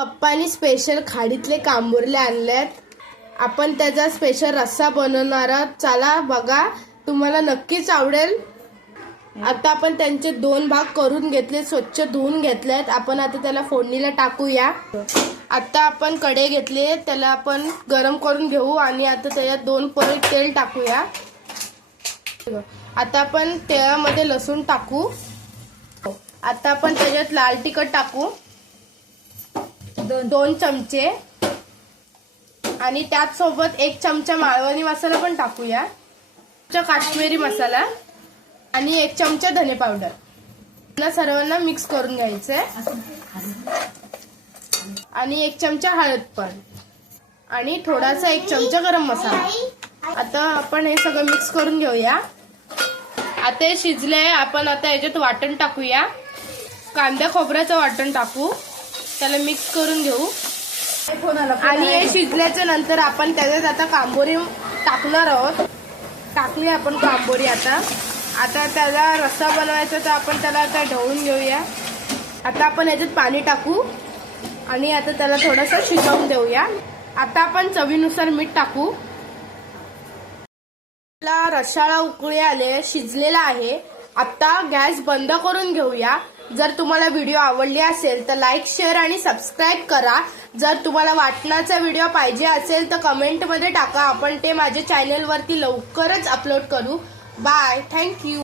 पप्पानी स्पेशल खाडीतले कांबुरले आणलेत. आपण त्याचा स्पेशल रस्सा बनवणार आहोत. चला बघा, तुम्हाला नक्कीच आवडेल. आता आपण त्यांचे 2 भाग करून घेतले, स्वच्छ धुवून घेतलेत. आपण आता त्याला फोडणीला टाकूया. आता आपण कढई घेतली, त्याला आपण गरम करून घेऊ आणि आता त्याच्यात 2 पळी तेल टाकूया. आता आपण तेलामध्ये लसूण टाकू. आता आपण त्याच्यात लाल तिखट टाकू 2 चमचे आणि त्याच सोबत 1 चमचा मालवणी मसाला पण टाकूया, काश्मीरी मसाला आणि 1 चमचा धने पावडर. सर्वांना मिक्स करून घ्यायचंय आणि 1 चमचा हळद पण आणि थोडासा 1 चमचा गरम मसाला. आता आपण हे सगळं मिक्स करून घेऊया. आता हे शिजले. आपण आता याच्यात वाटण टाकूया. कांदा खोबऱ्याचं वाटण टाकू, त्याला मिक्स करून घेऊ आणि हे शिजल्याच्या नंतर आपण त्याच्यात आता कांबोरी टाकणार आहोत. टाकली आपण कांबोरी. आता त्याला रस्सा बनवायचा, तर आपण त्याला आता ढवळून घेऊया. आता आपण याच्यात पाणी टाकू आणि आता त्याला थोडंसं शिजवून देऊया. आता आपण चवीनुसार मीठ टाकू. रस्साला उकळी आले, शिजलेला आहे. आता गॅस बंद करून घेऊया. जर तुम्हाला व्हिडिओ आवडली असेल तर लाईक, शेअर आणि सबस्क्राईब करा. जर तुम्हाला वाटणाचा व्हिडिओ पाहिजे असेल तर कमेंटमध्ये टाका. आपण ते माझ्या चॅनलवरती लवकरच अपलोड करू. Bye, thank you.